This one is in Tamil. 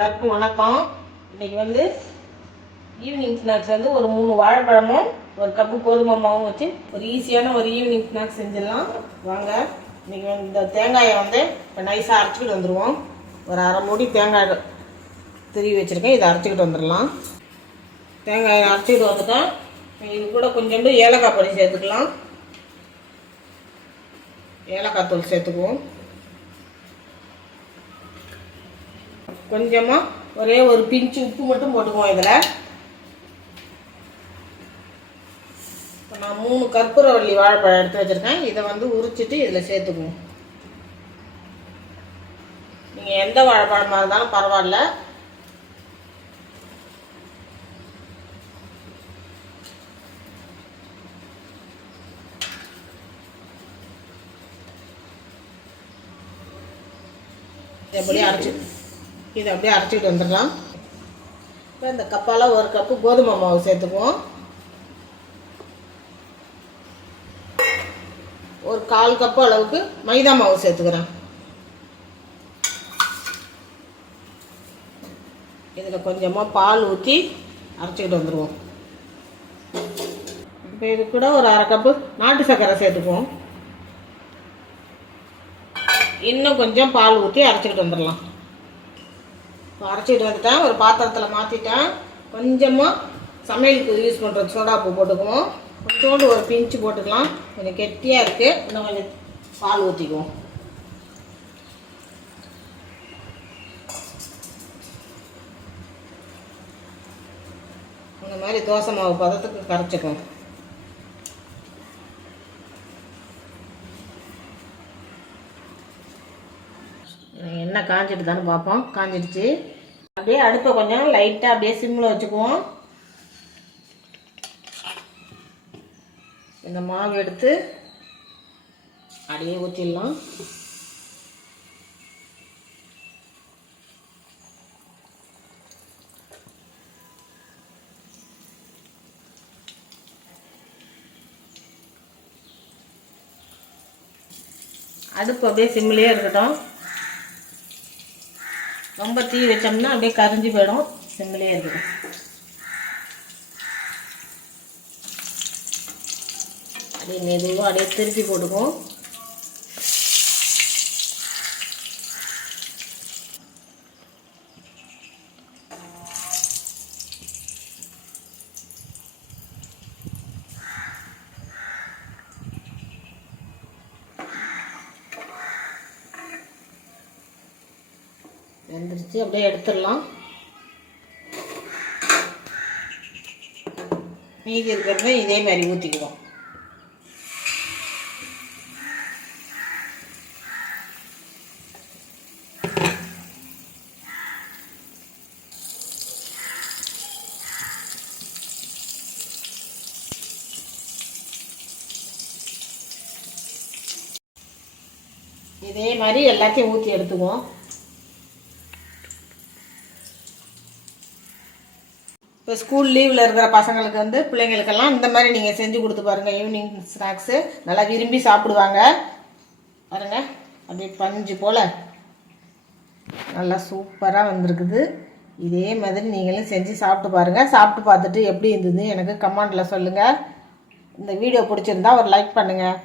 எல்லாருக்கும் வணக்கம். இன்றைக்கி வந்து ஈவினிங் ஸ்நாக்ஸ் வந்து ஒரு 3 வாழைப்பழமும் ஒரு கப்பு கோதுமை மாவும் வச்சு ஒரு ஈஸியான ஒரு ஈவினிங் ஸ்நாக்ஸ் செஞ்சிடலாம் வாங்க. இன்றைக்கி இந்த தேங்காயை வந்து இப்போ நைஸாக அரைச்சிக்கிட்டு வந்துடுவோம். ஒரு அரை மூடி தேங்காய் திருவி வச்சுருக்கேன், இதை அரைச்சிக்கிட்டு வந்துடலாம். தேங்காயை அரைச்சிக்கிட்டு வந்துட்டேன். இது கூட கொஞ்சோண்டு ஏலக்காய் பொடி சேர்த்துக்கலாம். ஏலக்காய் தூள் சேர்த்துக்குவோம். கொஞ்சமாக ஒரே ஒரு பிஞ்சு உப்பு மட்டும் போட்டுக்குவோம். இதில் இப்போ நான் 3 கற்பூரவள்ளி வாழைப்பழம் எடுத்து வச்சுருக்கேன். இதை வந்து உரிச்சிட்டு இதில் சேர்த்துக்குவோம். நீங்கள் எந்த வாழைப்பழமாக இருந்தாலும் பரவாயில்ல. இதை அப்படியே அரைச்சிக்கிட்டு வந்துடலாம். இப்போ இந்த கப்பால் ஒரு கப்பு கோதுமை மாவு சேர்த்துக்குவோம். ஒரு 1/4 கப்பு அளவுக்கு மைதா மாவு சேர்த்துக்கிறேன். இதில் கொஞ்சமாக பால் ஊற்றி அரைச்சிக்கிட்டு வந்துடுவோம். இப்போ இது கூட ஒரு 1/2 கப்பு நாட்டு சர்க்கரை சேர்த்துக்குவோம். இன்னும் கொஞ்சம் பால் ஊற்றி அரைச்சிக்கிட்டு வந்துடலாம். அரைச்சிட்டு வந்துட்டேன். ஒரு பாத்திரத்தில் மாற்றிட்டேன். கொஞ்சமாக சமையலுக்கு யூஸ் பண்ணுறது சோடாப்பு போட்டுக்குவோம். கொஞ்சோண்டு ஒரு பிஞ்சு போட்டுக்கலாம். கொஞ்சம் கெட்டியாக இருக்குது. இன்னும் கொஞ்சம் பால் ஊற்றிக்குவோம். இந்த மாதிரி தோசை மாவு பதத்துக்கு கரைச்சிக்குவோம். எண்ணெய் காஞ்சிட்டு தானே பார்ப்போம். காஞ்சிடுச்சு. அப்படியே அடுப்பை கொஞ்சம் லைட்டாக அப்படியே சிம்மில் வச்சுக்குவோம். இந்த மாவு எடுத்து அப்படியே ஊற்றிடலாம். அடுப்பு அப்படியே சிம்மிலே இருக்கட்டும். ரொம்ப தீ வச்சோம்னா அப்படியே கரிஞ்சு போயிடும். சிம்மிலே இருக்குது. அப்படியே மெதுவாக அப்படியே திருப்பி போட்டுக்குவோம். வெந்துருச்சு. அப்படியே எடுத்துடலாம். மீதி இருக்கிறத இதே மாதிரி ஊற்றிக்குவோம். இதே மாதிரி எல்லாத்தையும் ஊற்றி எடுத்துக்குவோம். இப்போ ஸ்கூல் லீவில் இருக்கிற பசங்களுக்கு வந்து பிள்ளைங்களுக்கெல்லாம் இந்த மாதிரி நீங்கள் செஞ்சு கொடுத்து பாருங்கள். ஈவினிங் ஸ்நாக்ஸு நல்லா விரும்பி சாப்பிடுவாங்க. பாருங்கள், அப்படியே பஞ்சு போல் நல்லா சூப்பராக வந்திருக்குது. இதே மாதிரி நீங்களும் செஞ்சு சாப்பிட்டு பாருங்கள். சாப்பிட்டு பார்த்துட்டு எப்படி இருந்தது எனக்கு கமெண்டில் சொல்லுங்கள். இந்த வீடியோ பிடிச்சிருந்தா ஒரு லைக் பண்ணுங்கள்.